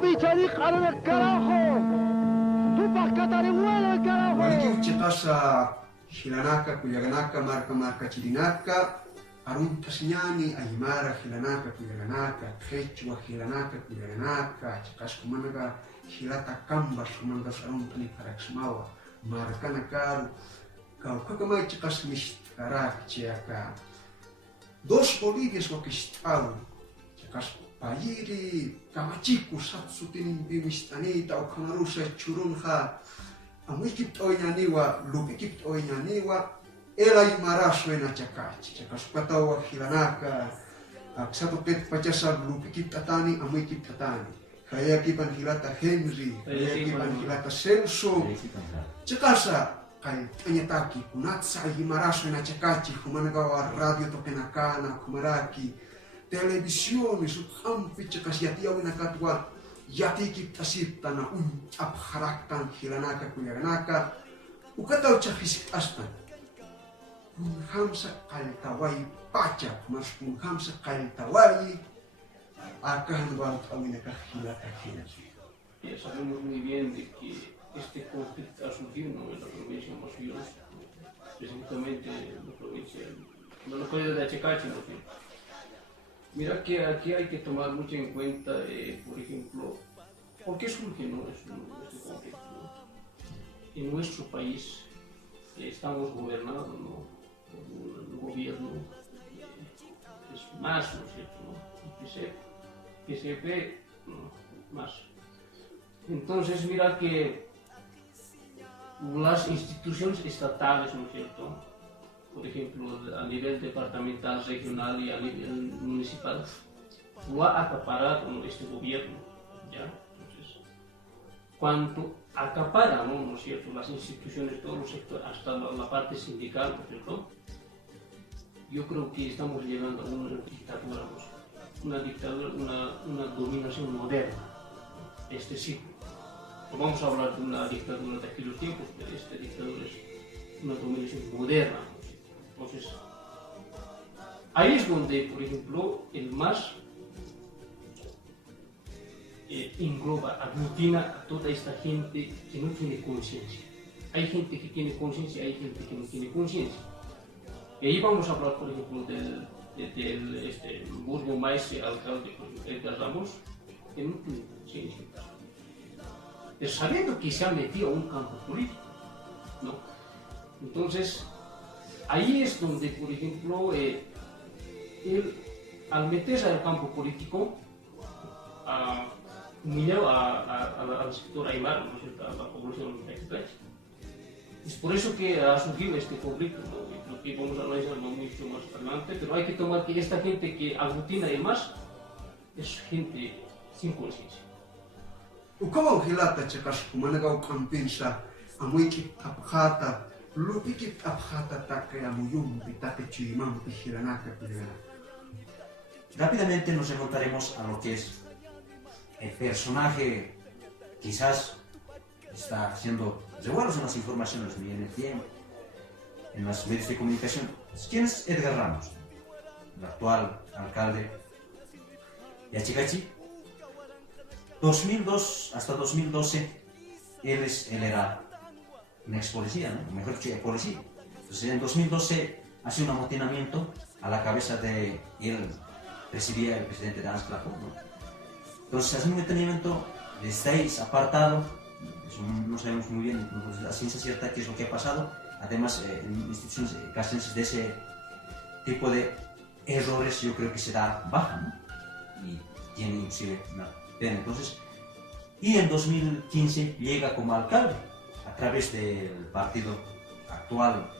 bichari qaro el carajo. Tu pascatari muere el carajo. Walki chikasa hilanaka kuyaganaka marca chirinaka. Aruntas ñani aymara hilanaka kuyaganaka. Quechua hilanaka kuyaganaka. Chikas kumanaga hilata kambas kumangas aruntani karaksmawa. Marcana caro. Kaukakamai chikas mishkarak chiaka. Dos Bolivias wakistau. Chikas payiri kamachiku satsu tinimbiwistanita o kamarusa churunha. Amikip oiñaniwa, lupikip oiñaniwa. Elay maraso en achakachi. Chikas patawa hilanaka. Aksato pet pachasa lupikip tatani, amikip tatani. Kaya kipan hilata Henry, kaya kipan hilata Celso. Chikasa kay anyataki kunatsa himaraso en achakachi. Humanagawa radio tokenakana, kumaraki. Televisión su hampi chikas yatiaw nakatwa. Yati kiptasita na abharaktan hilanaka kuyaganaka. Ukataw chafisik astan. Kunhamsa kaltaway pacha, mas kunhamsa kaltaway. Akahan balut awinaka hilata hilata. Sabemos muy bien de que este conflicto ha surgido en la provincia de Mosullos, específicamente en la provincia, en la localidad de Achacachi, ¿no? Mira que aquí hay que tomar mucho en cuenta, por ejemplo, ¿por qué surge este conflicto? En nuestro país estamos gobernados, ¿no? Por un gobierno es más, ¿no es cierto? ¿No? PCP, no, más. Entonces, mira que las instituciones estatales, ¿no es cierto? Por ejemplo, a nivel departamental, regional y a nivel municipal, lo ha acaparado, ¿no? Este gobierno, ¿ya? Entonces, cuando acapara, ¿no es cierto?, las instituciones, todos los sectores, hasta la parte sindical, ¿no es cierto?, yo creo que estamos llegando a una dictadura, ¿no? Una dictadura, una dominación moderna, este siglo. No vamos a hablar de una dictadura de aquellos tiempos, pero esta dictadura es una dominación moderna. Entonces, ahí es donde, por ejemplo, el MAS engloba, aglutina a toda esta gente que no tiene conciencia. Hay gente que tiene conciencia, hay gente que no tiene conciencia. Y ahí vamos a hablar, por ejemplo, del Burgo Maese, alcalde Edgar Ramos, que no tiene conciencia. Pero sabiendo que se ha metido a un campo político, ¿no? Entonces, ahí es donde, por ejemplo, él, al meterse al campo político, humillado al sector aymara, ¿no es cierto?, a la población de Achacachi. Es por eso que ha surgido este conflicto, ¿no? Lo que vamos a analizarlo mucho más adelante, pero hay que tomar que esta gente que aglutina y demás es gente sin conciencia. Ukaw hilata chikas kumanagaw kampinsa amuikip abhata lupikip abhata takaya muyumpi tate chimampi hilanaka kuyaganaka. Rápidamente nos remontaremos a lo que es el personaje, quizás está haciendo revuelos en las informaciones y en el tiempo, en los medios de comunicación. ¿Quién es Edgar Ramos? El actual alcalde de Achacachi. 2002 hasta 2012, él era un ex policía, ¿no? Mejor que policía. Entonces, en 2012 hace un amotinamiento a la cabeza de él, presidía el presidente de Anclaco, ¿no? Entonces, hace un amotinamiento, estáis apartado, eso no sabemos muy bien la ciencia cierta qué es lo que ha pasado. Además, en instituciones castrenses de ese tipo de errores yo creo que se da baja, ¿no? Y tiene inclusive una pena. Entonces, y en 2015 llega como alcalde a través del partido actual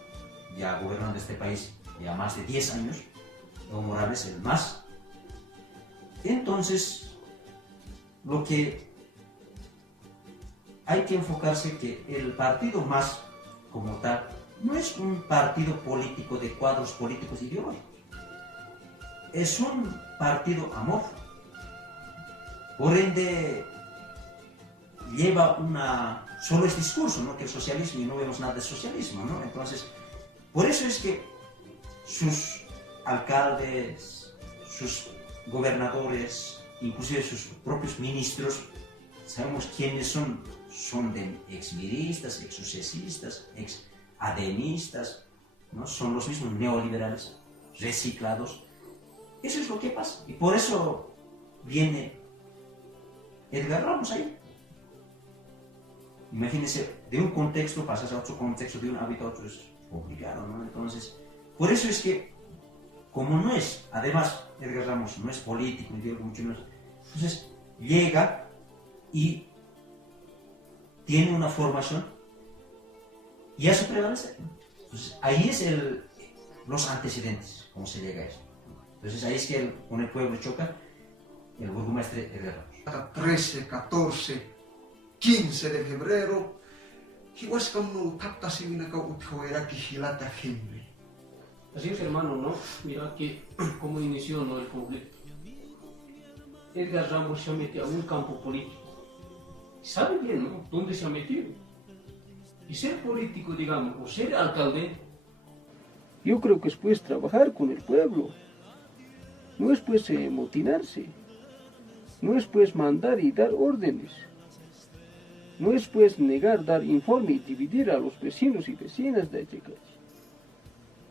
ya gobernando este país ya más de 10 años, Evo Morales, el MAS. Entonces, lo que hay que enfocarse que el partido MAS como tal no es un partido político de cuadros políticos ideológicos, es un partido amorfo. Por ende, lleva solo es discurso, ¿no?, que el socialismo, y no vemos nada de socialismo, ¿no? Entonces, por eso es que sus alcaldes, sus gobernadores, inclusive sus propios ministros, sabemos quiénes son. Son de ex-miristas, ex-sucesistas, ex-adenistas, ¿no? Son los mismos neoliberales, reciclados. Eso es lo que pasa. Y por eso viene Edgar Ramos ahí. Imagínense, de un contexto pasas a otro contexto, de un hábito a otro, es complicado, ¿no? Entonces, por eso es que, como no es, además, Edgar Ramos no es político, ni digo mucho menos, entonces llega y tiene una formación y hace prevalecer. Entonces, ahí es los antecedentes, cómo se llega a eso. Entonces, ahí es que con el pueblo choca el burgomaestre Edgar Ramos. 13, 14, 15 de febrero, Hiwaskam tapta sivinaka utjoera kihilata gente. Así es, hermano, ¿no? Mira que cómo inició, ¿no?, el conflicto. Edgar Ramos se metió a un campo político. Sabe bien, ¿no?, dónde se ha metido. Y ser político, digamos, o ser alcalde, yo creo que es pues trabajar con el pueblo. No es pues motinarse. No es pues mandar y dar órdenes. No es pues negar, dar informe y dividir a los vecinos y vecinas de Achecas.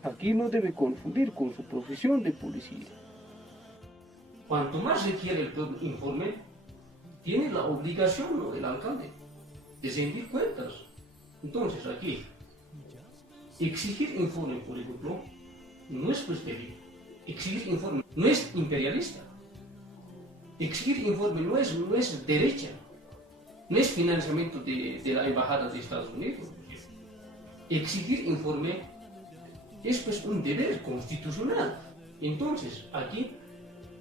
Aquí no debe confundir con su profesión de policía. Cuanto más requiere el pueblo informe, tiene la obligación, ¿no?, del alcalde de rendir cuentas. Entonces aquí, exigir informe, por ejemplo, no es pues pedir. Exigir informe no es imperialista. Exigir informe no es derecha. No es financiamiento de la embajada de Estados Unidos. Exigir informe es pues un deber constitucional. Entonces, aquí,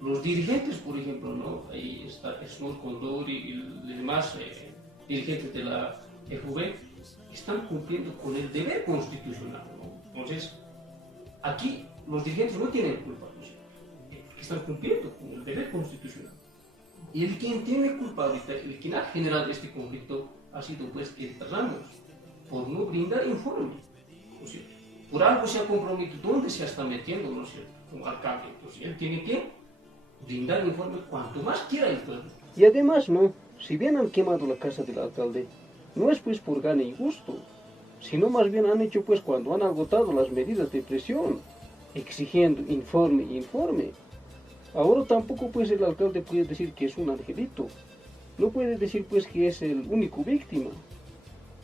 los dirigentes, por ejemplo, ¿no?, ahí está Esnol Condori y los demás dirigentes de la FV, están cumpliendo con el deber constitucional, ¿no? Entonces, aquí los dirigentes no tienen culpa, ¿no?, están cumpliendo con el deber constitucional. Y el quien tiene culpa ahorita, el quien ha generado este conflicto, ha sido pues Edgar Ramos, por no brindar informe, ¿no es cierto? Por algo se ha comprometido, ¿dónde se está metiendo, ¿no es cierto?, como alcalde? Entonces, él tiene que brindar informe cuanto más quiera el pueblo. Y además, no, si bien han quemado la casa del alcalde, no es pues por gana y gusto, sino más bien han hecho pues cuando han agotado las medidas de presión, exigiendo informe e informe. Ahora tampoco pues el alcalde puede decir que es un angelito, no puede decir pues que es el único víctima,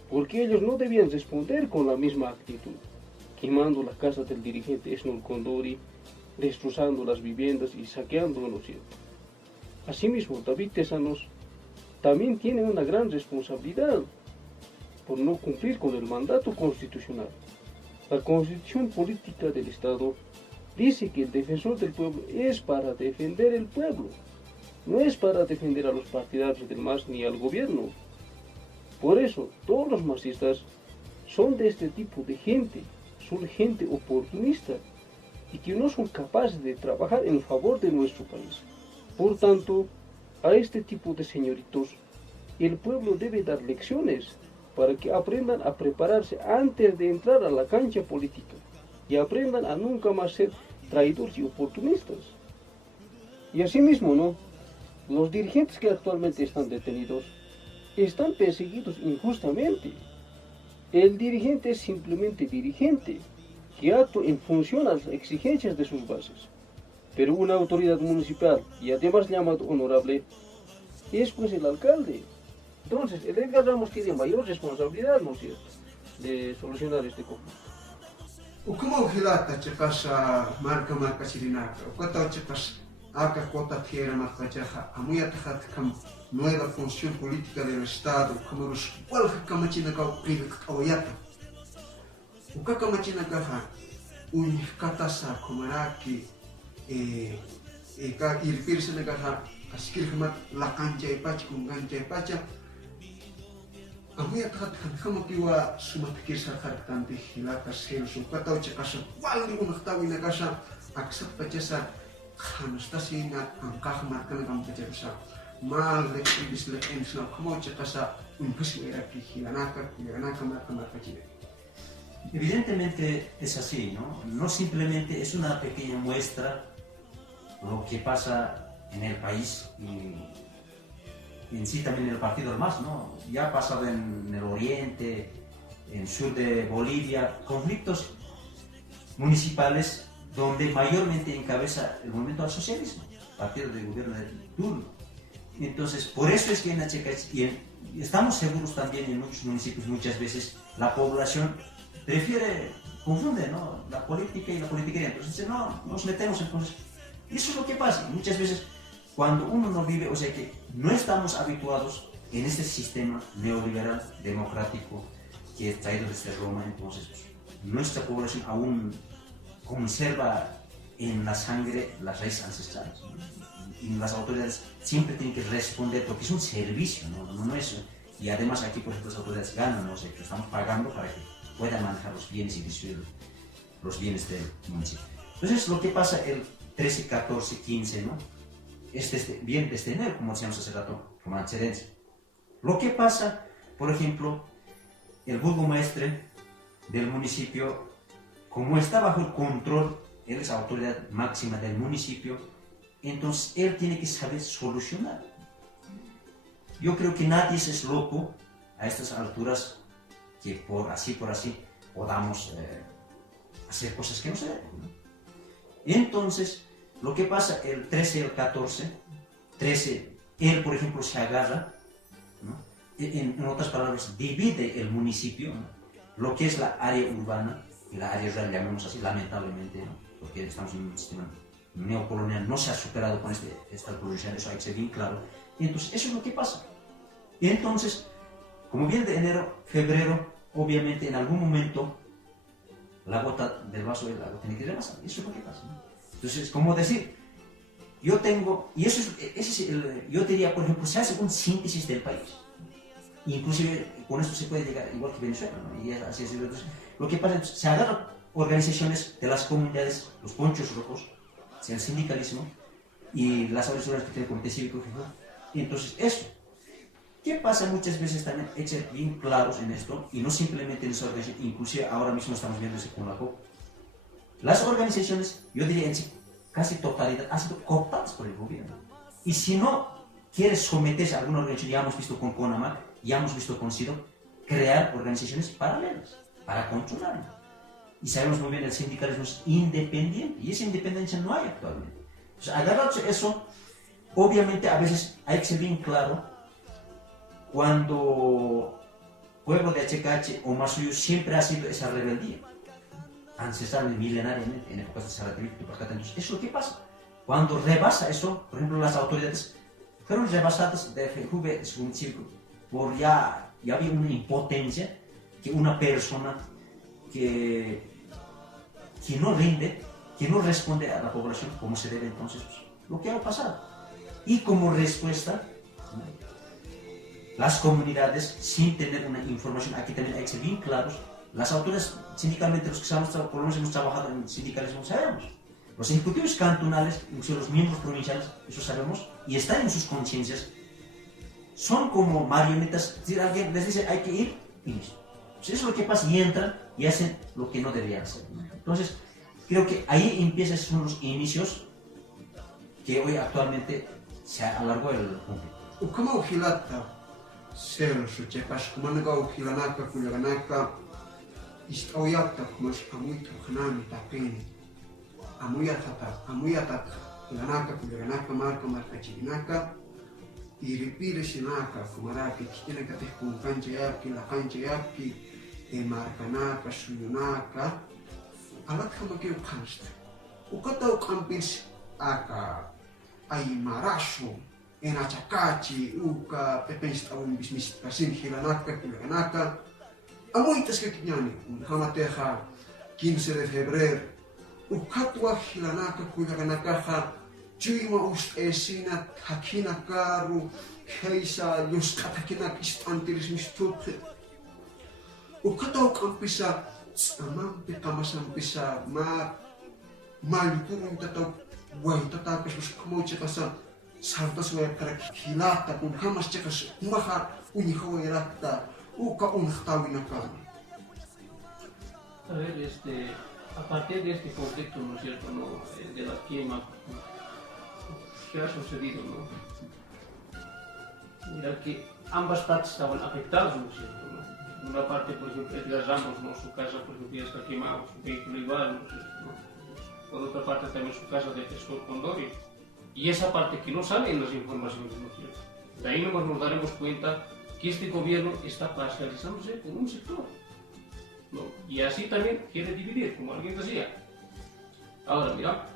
porque ellos no debían responder con la misma actitud, quemando la casa del dirigente Esnol Condori, destrozando las viviendas y saqueando, ¿no es cierto? Asimismo, David Tezanos también tiene una gran responsabilidad por no cumplir con el mandato constitucional. La constitución política del Estado dice que el defensor del pueblo es para defender el pueblo, no es para defender a los partidarios del MAS ni al gobierno. Por eso, todos los masistas son de este tipo de gente, son gente oportunista y que no son capaces de trabajar en favor de nuestro país. Por tanto, a este tipo de señoritos, el pueblo debe dar lecciones para que aprendan a prepararse antes de entrar a la cancha política y aprendan a nunca más ser traidores y oportunistas. Y asimismo, ¿no?, los dirigentes que actualmente están detenidos están perseguidos injustamente. El dirigente es simplemente dirigente, que actúa en función a las exigencias de sus bases. Pero una autoridad municipal, y además llamado honorable, es pues el alcalde. Entonces, el Edgar Ramos tiene mayor responsabilidad, ¿no es cierto?, de solucionar este conflicto. ¿Cómo hilata checasa marca chirinaka? ¿Cuánto checas acá cuota tierra marca chaja? Amuy atajat cam nueva función política del Estado, como los cual camachina cao privet oyata. Uka camachina caja un catasa comaraki ka irpirse na caja askirmat la cancha y pacha con cancha y pacha. Amuy atajat cam kiwa sumatkir sakat tante hilata selso. Cuánto checasa vale un octavo na casa aksat pachasa Hanastasi na angkah marca na kampechasa. Mal recibis le ensno como checasa un pesquera que giranaka marca chile. Evidentemente es así, ¿no? No simplemente es una pequeña muestra lo que pasa en el país y en sí también el partido del MAS, ¿no? Ya ha pasado en el oriente, en el sur de Bolivia, conflictos municipales donde mayormente encabeza el movimiento al socialismo, partido del gobierno de turno. Entonces, por eso es que en Achacachi, y estamos seguros también en muchos municipios, muchas veces la población confunde, ¿no? La política y la politiquería. Entonces dice, no, nos metemos entonces. Y eso es lo que pasa. Muchas veces, cuando uno no vive, o sea que no estamos habituados en este sistema neoliberal, democrático, que es traído desde Roma, entonces nuestra población aún conserva en la sangre las raíces ancestrales, ¿no? Y las autoridades siempre tienen que responder porque es un servicio, no es. Y además aquí, por ejemplo, las autoridades ganan, no sé, que estamos pagando para que puedan manejar los bienes y distribuir los bienes del municipio. Entonces, lo que pasa el 13, 14, 15, ¿no? Bien desde enero, como decíamos hace rato, como antecedentes. Lo que pasa, por ejemplo, el burgomaestre del municipio, como está bajo el control, él es autoridad máxima del municipio, entonces él tiene que saber solucionar. Yo creo que nadie es loco a estas alturas que por así podamos hacer cosas que no se deben, ¿no? Entonces, lo que pasa el 13 y el 14, él por ejemplo se agarra, ¿no? En otras palabras, divide el municipio, ¿no? Lo que es la área urbana y la área rural, llamemos así, lamentablemente, ¿no? Porque estamos en un sistema neocolonial, no se ha superado con esta provincial, eso hay que ser bien claro. Y entonces, eso es lo que pasa. Y entonces, como viene de enero, febrero, obviamente en algún momento la gota del vaso del agua tiene que rebasar. Eso es lo que pasa, ¿no? Entonces, como decir, yo tengo, y yo diría, por ejemplo, se hace un síntesis del país. Inclusive con esto se puede llegar igual que Venezuela, ¿no? Y así es. Entonces, lo que pasa es que se agarran organizaciones de las comunidades, los ponchos rojos, el sindicalismo y las organizaciones que tienen el comité cívico. Y entonces eso, ¿qué pasa? Muchas veces también hay que ser bien claros en esto y no simplemente en esa organización, inclusive ahora mismo estamos viendo eso con la COP. Las organizaciones, yo diría en sí, casi totalidad, han sido cooptadas por el gobierno. Y si no quieres someterse a alguna organización, ya hemos visto con CONAMAC, ya hemos visto con CIDO, crear organizaciones paralelas para controlarlo. Y sabemos muy bien que el sindicalismo es independiente, y esa independencia no hay actualmente. Entonces, agarrarse eso, obviamente a veces hay que ser bien claro, cuando pueblo de Achacachi o Masuyu siempre ha sido esa rebeldía, ancestral milenariamente, en épocas de Sarativito y Pacata. Entonces, eso es lo que pasa. Cuando rebasa eso, por ejemplo, las autoridades fueron rebasadas de FJV, su municipio, por ya había una impotencia que una persona que no rinde, que no responde a la población como se debe, entonces lo que ha pasado. Y como respuesta, ¿no? Las comunidades, sin tener una información, aquí también hay que ser bien claros, las autoridades sindicalmente, los que sabemos, por lo menos hemos trabajado en sindicalismo, sabemos. Los ejecutivos cantonales, incluso los miembros provinciales, eso sabemos, y están en sus conciencias, son como marionetas. Si alguien les dice hay que ir, y listo. Eso es lo que pasa, y entran y hacen lo que no deberían hacer. Entonces, creo que ahí empiezan los inicios que hoy actualmente se alargó el conflicto. ¿Cómo ujilata? Selsu, chepas, como no go ujilanaka, kuyaganaka, istoyata, como es amuito, hanami, tapeni, amuyata, hilanaka, kuyaganaka, marca chirinaka, y repire sinaka, como hará que tiene que tener con cancha yaki, la cancha yaki, marcanaka, suyunaka, alat como que ukansta. Ukata ukampins aka, ay marasho, en Achacachi, uka, pepesta un bisnis kasin hilanaka, kuyaganaka, amuitas que kinyani, hamateja 15 de febrero, ukatwa hilanaka, kuyaganaka, Chuyma ust esina hakina karu keisa yus katakina istantiris mistute. Ukatau kampisa amam pekamasam pisa malipurun tatau wai tatau kesus kemoche kasa saltas wai karak hilata kun hamas cekas maha uniho irata uka unhtawinaka. A ver, a partir de este conflicto, ¿no es cierto?, ¿no?, de la quema, ¿qué ha sucedido, no? Mira que ambas partes estaban afectadas, ¿no es cierto? ¿No? Una parte, por ejemplo, Edgar Ramos, ¿no? Su casa, por ejemplo, ya está quemado, su vehículo igual, ¿no es cierto? ¿No? Por otra parte, también su casa de Testor Condori. Y esa parte que no sale en las informaciones, ¿no es cierto? De ahí nomás nos daremos cuenta que este gobierno está parcializándose por un sector, ¿no? Y así también quiere dividir, como alguien decía. Ahora, mira,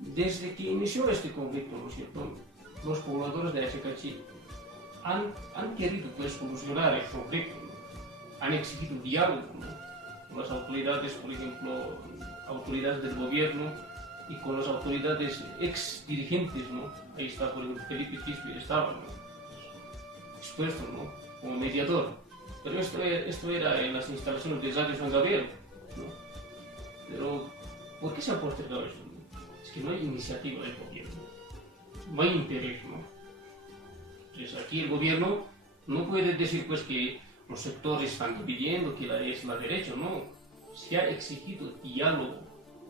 desde que inició este conflicto, ¿no es cierto?, los pobladores de Achacachi han querido pues, solucionar el conflicto, ¿no? Han exigido diálogo, ¿no? Con las autoridades, por ejemplo, autoridades del gobierno y con las autoridades ex dirigentes, ¿no? Ahí está, por ejemplo, Felipe Quispe estaba, ¿no? Expuesto, ¿no? Como mediador. Pero esto era en las instalaciones de Radio San Gabriel, ¿no? Pero, ¿por qué se ha postergado esto? Es que no hay iniciativa del gobierno, no hay interés, ¿no? Entonces aquí el gobierno no puede decir pues que los sectores están dividiendo, que es la derecha, no. Se ha exigido diálogo,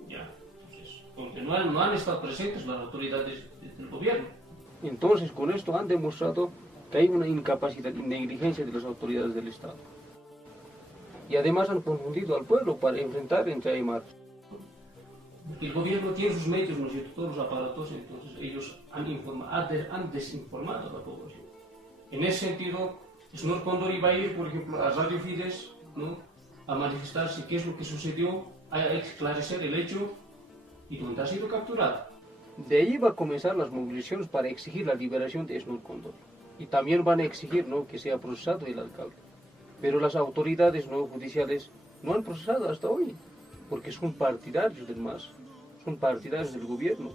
ya. Entonces, donde no han estado presentes las autoridades del gobierno. Entonces, con esto han demostrado que hay una incapacidad y negligencia de las autoridades del Estado. Y además han confundido al pueblo para enfrentar entre Aymar. El gobierno tiene sus medios, ¿no es cierto?, todos los aparatos, entonces ellos han desinformado a la población. En ese sentido, el señor Condori va a ir, por ejemplo, a Radio Fides, ¿no?, a manifestarse qué es lo que sucedió, a esclarecer el hecho y dónde ha sido capturado. De allí va a comenzar las movilizaciones para exigir la liberación de Esnur Condori. Y también van a exigir, ¿no?, que sea procesado el alcalde. Pero las autoridades, ¿no?, judiciales no han procesado hasta hoy, porque son partidarios del MAS, son partidarios del gobierno.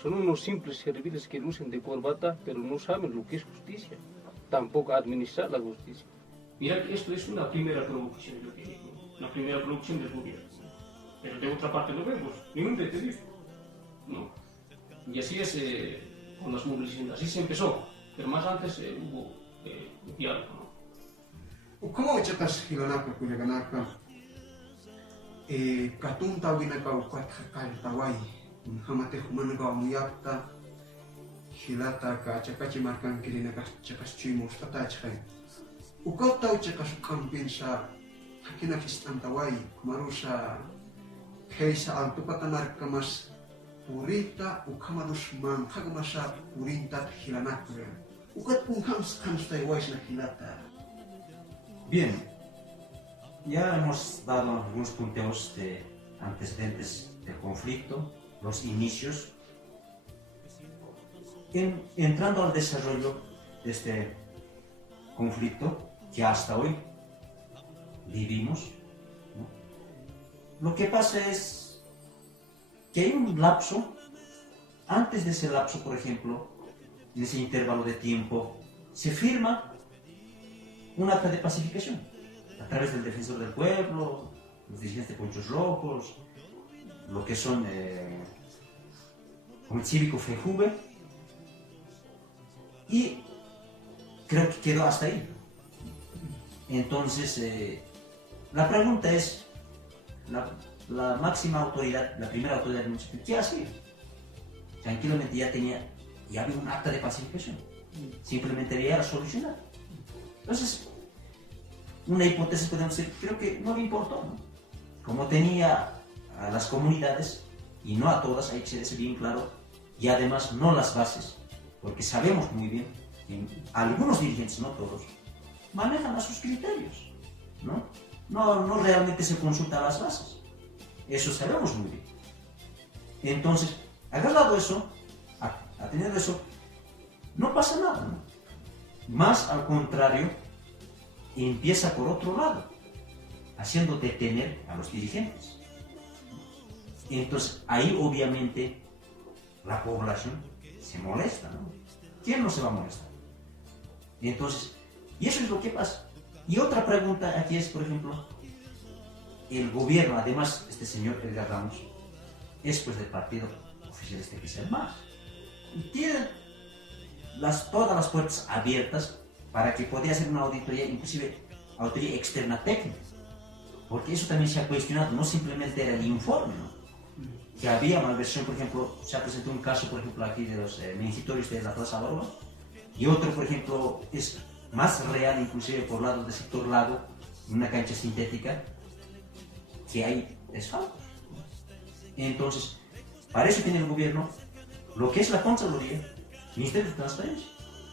Son unos simples serviles que lucen de corbata, pero no saben lo que es justicia, tampoco administrar la justicia. Mira que esto es una primera provocación, yo digo, una primera provocación del gobierno. Pero de otra parte no vemos, ningún detenido, ¿no? Y así es con las movilizaciones, así se empezó, pero más antes hubo diálogo, ¿no? ¿Cómo chatas hilanaka kuleganaka? Katunta winaka ukat kaltawai. Hamate humanaga muyapta hilata ka chakachi markan kirinaka chakas chimos tatachai. Ukota chakas kampinsa hakina kistantawai kumarusa keisa altupatamarka mas purita ukamarus man kagamasa purintat hilanaka. Ukat unghams kamstai waisna hilata. Bien, ya hemos dado algunos punteos de antecedentes del conflicto, los inicios. Entrando al desarrollo de este conflicto que hasta hoy vivimos, ¿no?, lo que pasa es que hay un lapso, antes de ese lapso, por ejemplo, en ese intervalo de tiempo, se firma un acta de pacificación a través del defensor del pueblo, los dirigentes de Ponchos Rojos, lo que son como el cívico FEJUVE, y creo que quedó hasta ahí. Entonces, la pregunta es, la máxima autoridad, la primera autoridad del municipio, ¿qué hacía? Tranquilamente ya había un acta de pacificación, simplemente había solucionar. Entonces, una hipótesis podemos decir, creo que no le importó, ¿no? Como tenía a las comunidades, y no a todas, hay que ser bien claro, y además no las bases, porque sabemos muy bien que algunos dirigentes, no todos, manejan a sus criterios, ¿no? No realmente se consulta a las bases, eso sabemos muy bien. Entonces, agarrado eso, a tener eso, no pasa nada, ¿no? Más al contrario, empieza por otro lado, haciendo detener a los dirigentes. Entonces, ahí obviamente la población se molesta, ¿no? ¿Quién no se va a molestar? Entonces, y eso es lo que pasa. Y otra pregunta aquí es, por ejemplo, el gobierno, además este señor Edgar Ramos, es pues del partido oficialista que es el MAS, y tiene todas las puertas abiertas para que pueda hacer una auditoría, inclusive auditoría externa técnica, porque eso también se ha cuestionado, no simplemente era el informe, ¿no?, que había malversión. Por ejemplo, se ha presentado un caso, por ejemplo, aquí de los minigitorios de la Plaza Barba, Y otro, por ejemplo, es más real, inclusive por lado del sector lago, una cancha sintética, que hay desfalcos. Entonces, para eso tiene el gobierno lo que es la Contraloría, Ministerio de Transparencia.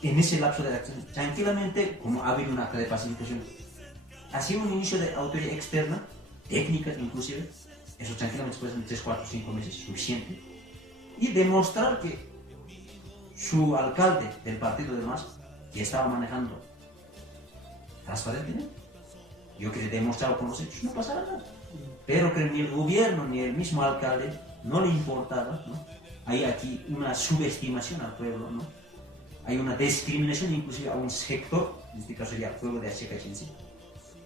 En ese lapso de acción, tranquilamente, como ha habido un acta de pacificación, ha sido un inicio de autoridad externa, técnica inclusive, eso tranquilamente puede ser 3, 4, 5 meses, suficiente, y demostrar que su alcalde del partido de MAS, que estaba manejando transparentemente, yo quería demostrarlo con los hechos, no pasará nada. Pero que ni el gobierno ni el mismo alcalde no le importaba, ¿no? Hay aquí una subestimación al pueblo, ¿no? Hay una discriminación inclusive a un sector, en este caso ya el pueblo de Achecachense,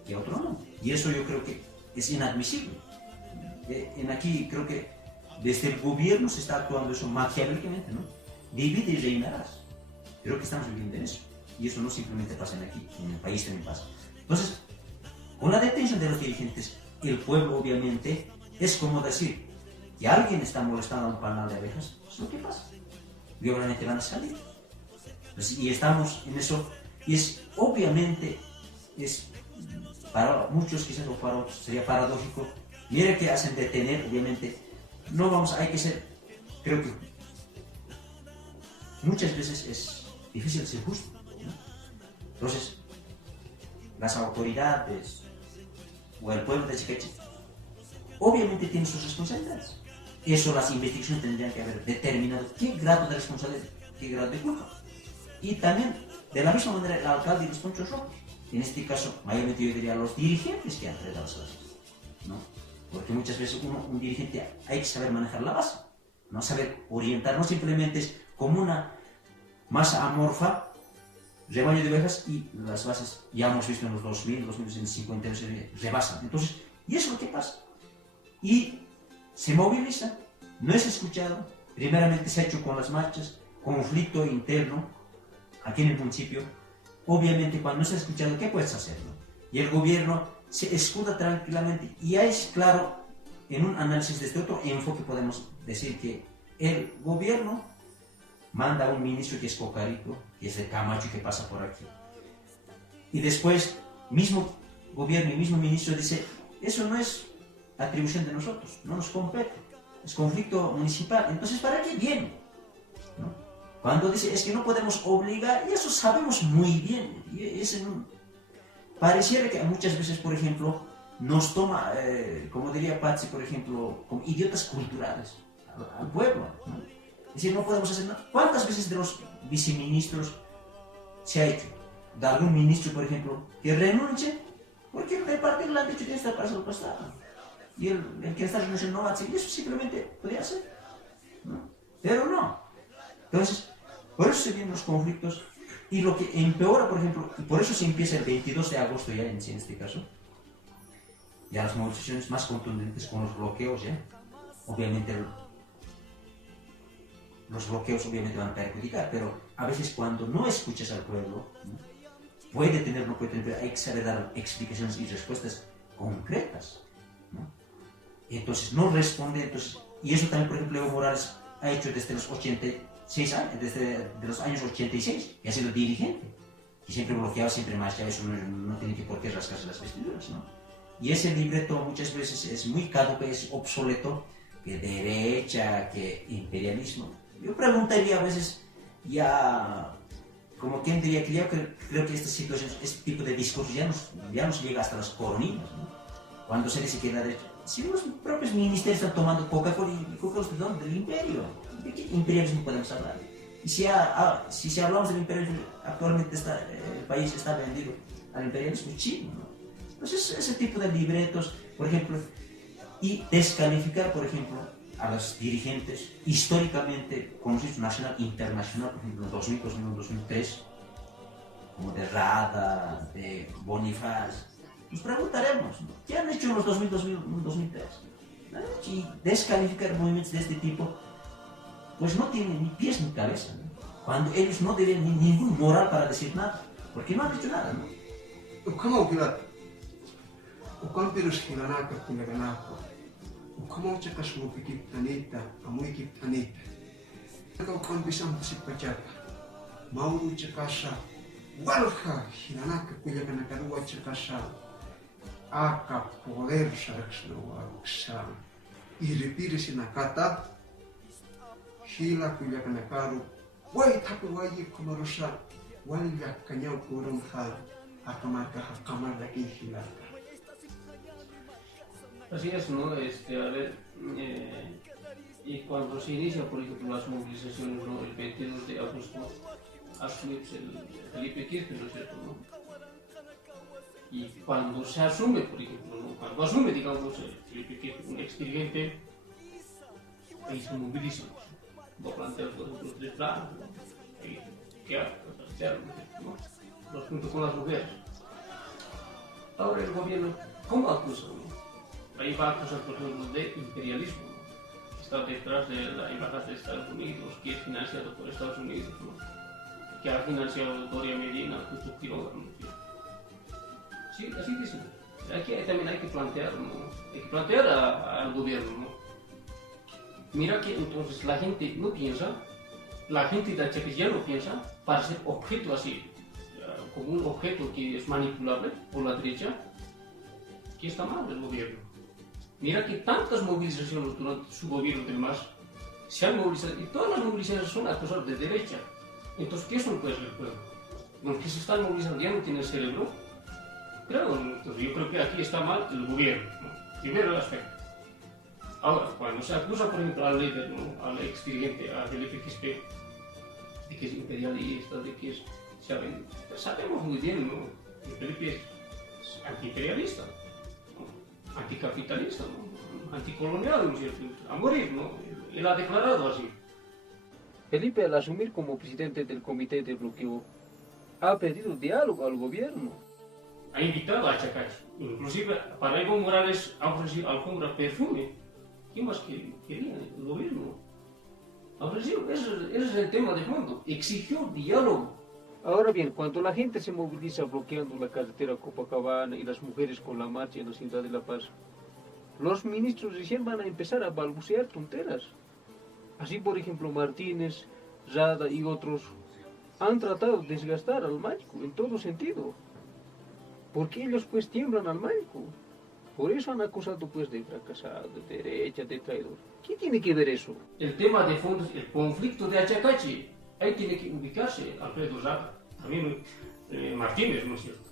y a otro no. Y eso yo creo que es inadmisible. En aquí creo que desde el gobierno se está actuando eso maquiavélicamente, ¿no? Divide y reinarás. Creo que estamos viviendo en eso. Y eso no simplemente pasa en aquí, en el país también pasa. Entonces, con la detención de los dirigentes, el pueblo obviamente es como decir que alguien está molestando a un panal de abejas, es lo que pasa. Y obviamente van a salir. Pues, y estamos en eso, y es obviamente, es para muchos quizás o para otros sería paradójico. Mire que hacen detener, obviamente, no vamos, hay que ser, creo que muchas veces es difícil ser justo, ¿no? Entonces, las autoridades o el pueblo de Chicachi obviamente tienen sus responsabilidades. Eso las investigaciones tendrían que haber determinado qué grado de responsabilidad, qué grado de culpa. Y también, de la misma manera, el alcalde y los ponchos rojos. En este caso, mayormente yo diría los dirigentes que han entregado las bases, ¿no? Porque muchas veces un dirigente hay que saber manejar la base, no saber orientar, no simplemente es como una masa amorfa, rebaño de ovejas, y las bases ya hemos visto en los 2000, 2250 se rebasan. Entonces, y eso es lo que pasa. Y se moviliza, no es escuchado, primeramente se ha hecho con las marchas, conflicto interno aquí en el municipio. Obviamente cuando no se ha escuchado, ¿qué puedes hacer, no? Y el gobierno se escuda tranquilamente, y ya es claro, en un análisis desde otro enfoque podemos decir que el gobierno manda a un ministro que es Cocarito, que es de Camacho y que pasa por aquí. Y después, mismo gobierno y mismo ministro dice, eso no es atribución de nosotros, no nos compete, es conflicto municipal, entonces ¿para qué viene? ¿No? Cuando dice, es que no podemos obligar, y eso sabemos muy bien, y pareciera que muchas veces, por ejemplo, nos toma, como diría Patsy, por ejemplo, como idiotas culturales al pueblo, ¿no? Es decir, no podemos hacer nada. ¿Cuántas veces de los viceministros se ha hecho? De algún ministro, por ejemplo, que renuncie, porque el partido le han dicho que está para su pasado. Y el que está renunciando no va a seguir, eso simplemente podría ser, ¿no? Pero no. Entonces, por eso se vienen los conflictos, y lo que empeora, por ejemplo, y por eso se empieza el 22 de agosto ya en este caso, ya las movilizaciones más contundentes con los bloqueos, ya, obviamente los bloqueos obviamente van a perjudicar, pero a veces cuando no escuchas al pueblo, ¿no? Puede tener, no puede tener, pero hay que saber dar explicaciones y respuestas concretas, ¿no? Entonces no responde, entonces, y eso también, por ejemplo, Evo Morales ha hecho desde los 86 años, desde los años 86, y ha sido dirigente, y siempre bloqueaba, siempre marchaba, eso no tiene que por qué rascarse las vestiduras, ¿no? Y ese libreto muchas veces es muy caduco, es obsoleto, que derecha, que imperialismo. Yo preguntaría a veces, ya, como quien diría que yo creo que esta situación, este tipo de discurso ya nos llega hasta las coroninas, ¿no? Cuando se dice que la derecha, si los propios ministerios están tomando Coca-Cola, ¿y Coca-Cola de dónde? Del imperio. ¿De qué imperialismo podemos hablar? Y si hablamos del imperialismo, actualmente el país está vendido al imperialismo chino, ¿no? Entonces ese tipo de libretos, por ejemplo, y descalificar, por ejemplo, a los dirigentes históricamente conocidos nacional e internacional, por ejemplo, en 2000, 2001, 2003, como de Rada, de Bonifaz, nos preguntaremos, ¿no? ¿Qué han hecho en los 2000, 2001, 2003? Y descalificar movimientos de este tipo, pues no tienen ni pies ni cabeza, ¿no? Cuando ellos no tienen ningún moral para decir nada, porque no han dicho nada, ¿no? ¿Cómo que Ukan pirus hilanaka pinaganako. Ukamo chakas mo pikip tanita, amoy kip tanita. Ukan bisang pasipachapa. Mauro chakasha walha hinanaka kuyakanakaruwa chakasha aka poder sharaksnawa iripiri sinakata hila kuyakanakaru wai tapu wai kumarusha wali yakanyau kurun ha akamarka hakamar lagi hilaka. Así es, ¿no? A ver, y cuando se inicia, por ejemplo, las movilizaciones, ¿no? El 22 de agosto, asume el Felipe Quispe, ¿no es cierto? ¿No? Y cuando se asume, por ejemplo, ¿no? Cuando asume, digamos, el Felipe Quispe, un exdirigente, ahí se moviliza, ¿no? Va a plantear, por ejemplo, 3 planes, ¿no? Ahí, ¿qué hacer? ¿No? Los junto con las mujeres. Ahora el gobierno, ¿cómo acusa? ¿No? Ahí va a acusar, por ejemplo, de imperialismo, ¿no? Está detrás de la embajada de Estados Unidos, que es financiado por Estados Unidos, ¿no? Que ha financiado Doria Medina, Tutu Quiroga, ¿no? Sí, así dicen. Aquí también hay que plantear, ¿no? Hay que plantear al gobierno, ¿no? Mira que entonces la gente no piensa, la gente de Achaques ya no piensa para ser objeto así, como un objeto que es manipulable por la derecha, que está mal el gobierno. Mira que tantas movilizaciones durante su gobierno del MAS se han movilizado y todas las movilizaciones son acusadas de derecha. Entonces, ¿qué son pues el pueblo? Los que se están movilizando ya no tienen cerebro. Claro, entonces yo creo que aquí está mal el gobierno, ¿no? Primero el aspecto. Ahora, cuando se acusa, por ejemplo, al líder, ¿no? Al exdirigente, a Felipe Quispe, de que es imperialista, de que es... Sabemos muy bien, ¿no? Que Felipe es antiimperialista, ¿no? Anticapitalista, ¿no? Anticolonial, ¿no? A morir, ¿no? Él ha declarado así. Felipe, al asumir como presidente del comité de bloqueo, ha pedido diálogo al gobierno. Ha invitado a Chacachi, inclusive para Evo Morales ha ofrecido alfombra perfume. ¿Qué más quería el gobierno? Ha ofrecido, ese es el tema de fondo, exigió diálogo. Ahora bien, cuando la gente se moviliza bloqueando la carretera Copacabana y las mujeres con la marcha en la ciudad de La Paz, los ministros recién van a empezar a balbucear tonteras. Así, por ejemplo, Martínez, Rada y otros han tratado de desgastar al Maico en todo sentido. Porque ellos pues tiemblan al Maico. Por eso han acusado pues de fracasado, de derecha, de traidor. ¿Qué tiene que ver eso? El tema de fondo es el conflicto de Achacachi. Ahí tiene que ubicarse Alfredo Rada, también Martínez, ¿no es cierto?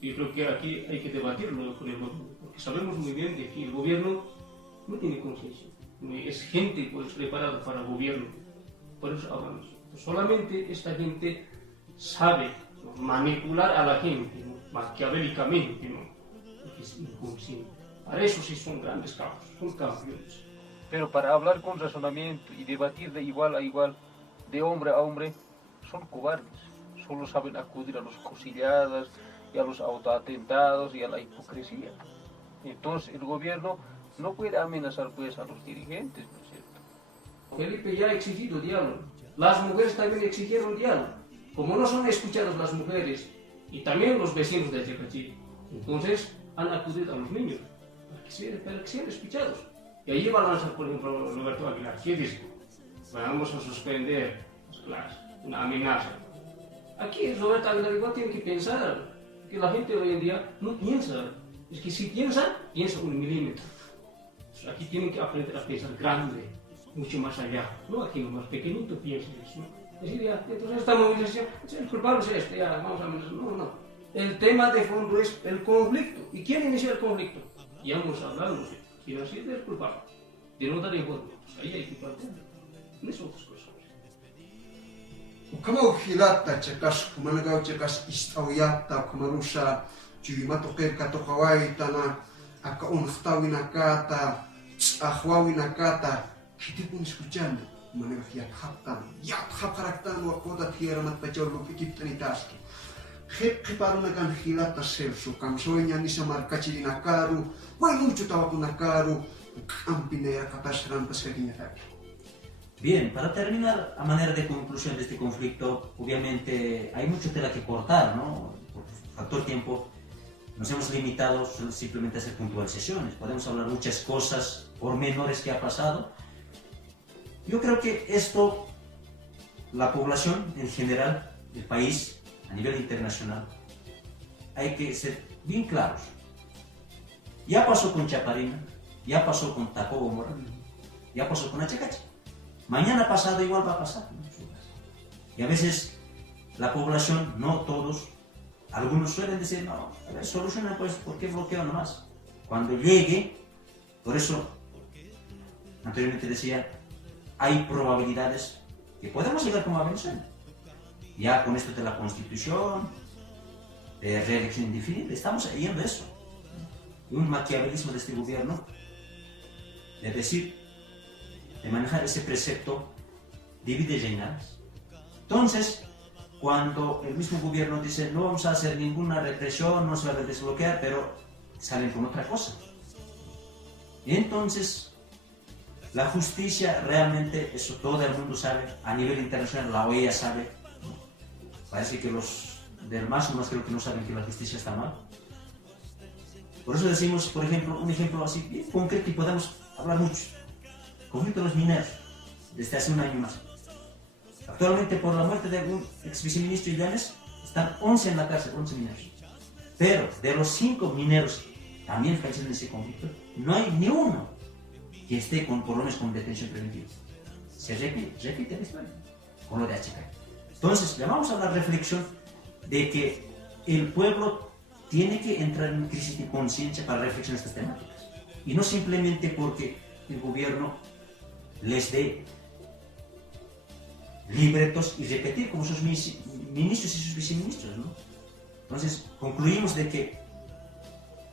Yo creo que aquí hay que debatirlo con el gobierno, porque sabemos muy bien de que el gobierno no tiene conciencia. Es gente pues preparada para el gobierno. Por eso hablamos. Solamente esta gente sabe, ¿no?, manipular a la gente, ¿no?, maquiavélicamente, ¿no?, porque es inconsciente. Para eso sí son grandes cabos, son campeones. Pero para hablar con razonamiento y debatir de igual a igual, de hombre a hombre, son cobardes. Solo saben acudir a las cosilladas y a los autoatentados y a la hipocresía. Entonces el gobierno no puede amenazar pues a los dirigentes, ¿no es cierto? Felipe ya ha exigido diálogo. Las mujeres también exigieron diálogo. Como no son escuchadas las mujeres y también los vecinos de Achacachi, entonces han acudido a los niños para que sean escuchados. Y ahí va a lanzar, por ejemplo, Roberto Aguilar. ¿Qué dice? Vamos a suspender las clases, una amenaza. Aquí Roberto Aguilar igual tiene que pensar que la gente hoy en día no piensa. Es que si piensa, piensa 1 milímetro. Aquí tienen que aprender a pensar grande, mucho más allá. No aquí nomás pequeñito piensa eso. Decir, ya, entonces esta movilización, el culpable es este, ya, vamos a amenazar. No, no. El tema de fondo es el conflicto. ¿Y quién inició el conflicto? Ya hemos hablado, quién ha sido el culpable. De no dar informes. Ahí hay que plantear. No es otras cosas. Como hilata chakas kumanagaw chakas istawiyata kumarusha chimato kato kawai tana aka unftawi nakata ahwawi nakata kitipun escuchando manega hiat haptan wa koda tierra mat pacholo pikiptani taski Heparu nagan hilata selsu kamsoinya ni samar kachirina karu wa mucho tawakuna karu ampinea katas rampas kakinataki. Bien, para terminar, a manera de conclusión de este conflicto, obviamente hay mucho tela que cortar, ¿no? Por factor tiempo, nos hemos limitado simplemente a hacer puntualizaciones. Podemos hablar muchas cosas pormenores que ha pasado. Yo creo que esto, la población en general, el país a nivel internacional hay que ser bien claros. Ya pasó con Chaparina, ya pasó con Tacobo Mora, ya pasó con Achacacha. Mañana pasado igual va a pasar, ¿no? Y a veces la población, no todos, algunos suelen decir, no, a ver, soluciona pues, ¿por qué bloqueo nomás? Cuando llegue, por eso, anteriormente decía, hay probabilidades que podemos llegar como a Venezuela. Ya con esto de la Constitución, de reelección indefinida, estamos yendo a eso. Un maquiavelismo de este gobierno, de decir, de manejar ese precepto, divide y reinarás. Entonces, cuando el mismo gobierno dice, no vamos a hacer ninguna represión, no se va a desbloquear, pero salen con otra cosa. Y entonces, la justicia realmente, eso todo el mundo sabe, a nivel internacional la OEA sabe, parece que los del más creo que no saben que la justicia está mal. Por eso decimos, por ejemplo, un ejemplo así bien concreto y podemos hablar mucho. Conflicto de los mineros, desde hace un año más. Actualmente por la muerte de un ex viceministro Illanes, están 11 en la cárcel, 11 mineros. Pero de los 5 mineros también fallecen en ese conflicto, no hay ni uno que esté con, por lo menos con detención preventiva. Se repite la historia con lo de HK. Entonces, llamamos a la reflexión de que el pueblo tiene que entrar en crisis de conciencia para reflexionar estas temáticas. Y no simplemente porque el gobierno les dé libretos y repetir como sus ministros y sus viceministros, ¿no? Entonces, concluimos de que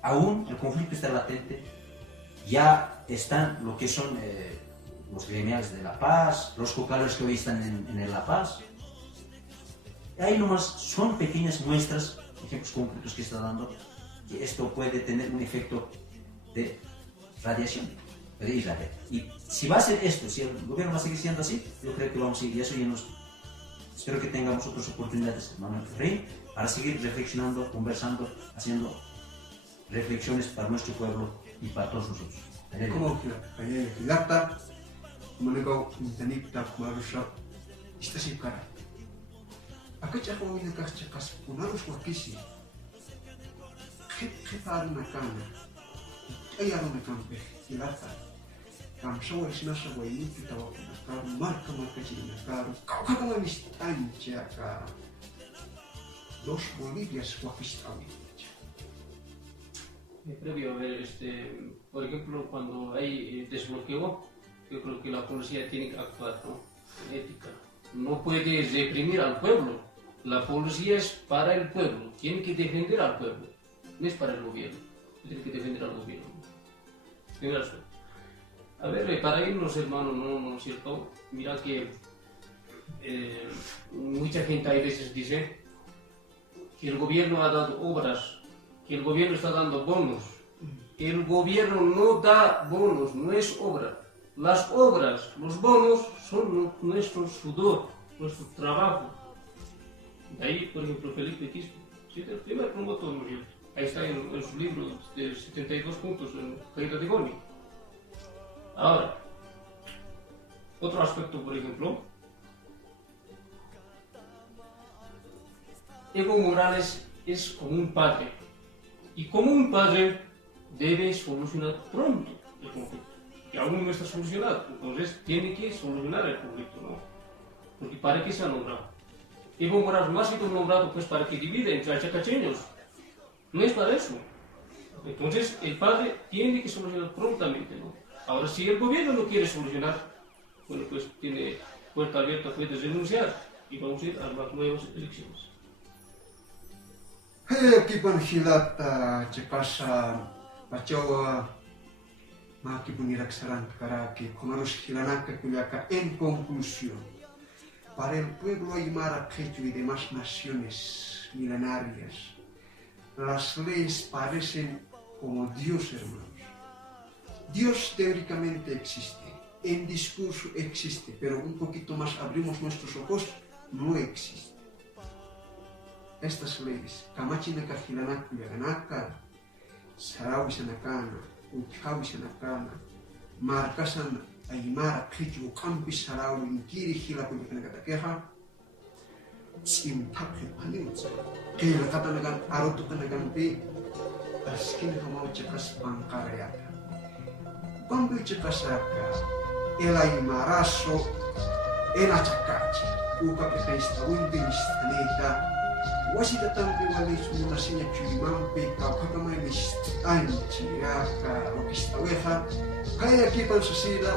aún el conflicto está latente, ya están lo que son los gremiales de La Paz, los cocaleros que hoy están en La Paz. Ahí nomás son pequeñas muestras, ejemplos concretos que está dando, que esto puede tener un efecto de radiación. Y si va a ser esto, si el gobierno va a seguir siendo así, yo creo que vamos a seguir eso y espero que tengamos otras oportunidades, Manuel Ferreira, para seguir reflexionando, conversando, haciendo reflexiones para nuestro pueblo y para todos nosotros. Como que hay hilata, como nego intenita kumarusha, esta sí cara. Acá ya como viene acá chacas, punarus wakisi. ¿Qué para una cana? Hay algo de campe, hilata. Kam sawa isna sawa ini kita waktu nakar, marca ciri nakar. Kau kau manis anca ka. Los Bolivias wakistawi. Previo a ver, por ejemplo, cuando hay desbloqueo, yo creo que la policía tiene que actuar, ¿no? En ética. No puede reprimir al pueblo. La policía es para el pueblo, tiene que defender al pueblo, no es para el gobierno, tiene que defender al gobierno. A ver, para irnos, hermano, no es cierto. Mira que mucha gente a veces dice que el gobierno ha dado obras, que el gobierno está dando bonos. El gobierno no da bonos, no es obra. Las obras, los bonos son nuestro sudor, nuestro trabajo. De ahí, por ejemplo, Felipe Quispe, el primer promotor, ¿no? Ahí está en su libro de 72 puntos, en Caída de Goni. Ahora, otro aspecto, por ejemplo, Evo Morales es como un padre, y como un padre debe solucionar pronto el conflicto, que aún no está solucionado, entonces tiene que solucionar el conflicto, ¿no? Porque para qué se ha nombrado. Evo Morales no ha sido nombrado pues para que divida entre chacacheños, no es para eso. Entonces el padre tiene que solucionar prontamente, ¿no? Ahora, si el gobierno no quiere solucionar, bueno, pues tiene puerta abierta, puede renunciar y vamos a ir a las nuevas elecciones. Aquí panhilat cekasa pacawa maki puniraxaran para que comaros gilanaka culiaca en conclusión. Para el pueblo aymara quechua y demás naciones milenarias, las leyes parecen como Dios, hermanos. Dios teóricamente existe, en discurso existe, pero un poquito más abrimos nuestros ojos, no existe. Estas leyes, kamachinaka hilanaka yaganaka, sarawi sanakana, uchawi sanakana, marcasan aymara quechua campi sarawi inkiri hilaku yaganaka, simtak paling kaya katanagan araw to kanagan pi askin kamau cekas pangkarya bambu cekas aka elai maraso ela cakaci uka kita istawin binis tanita wasi datang pi wali semua nasinya curi mampi kau kakamai bis anci aka okistaweha kaya kipan susila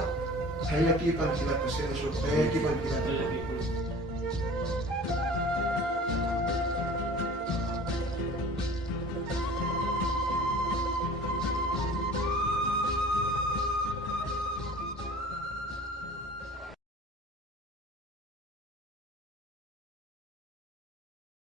kaya kipan kita kesel so kaya kipan kita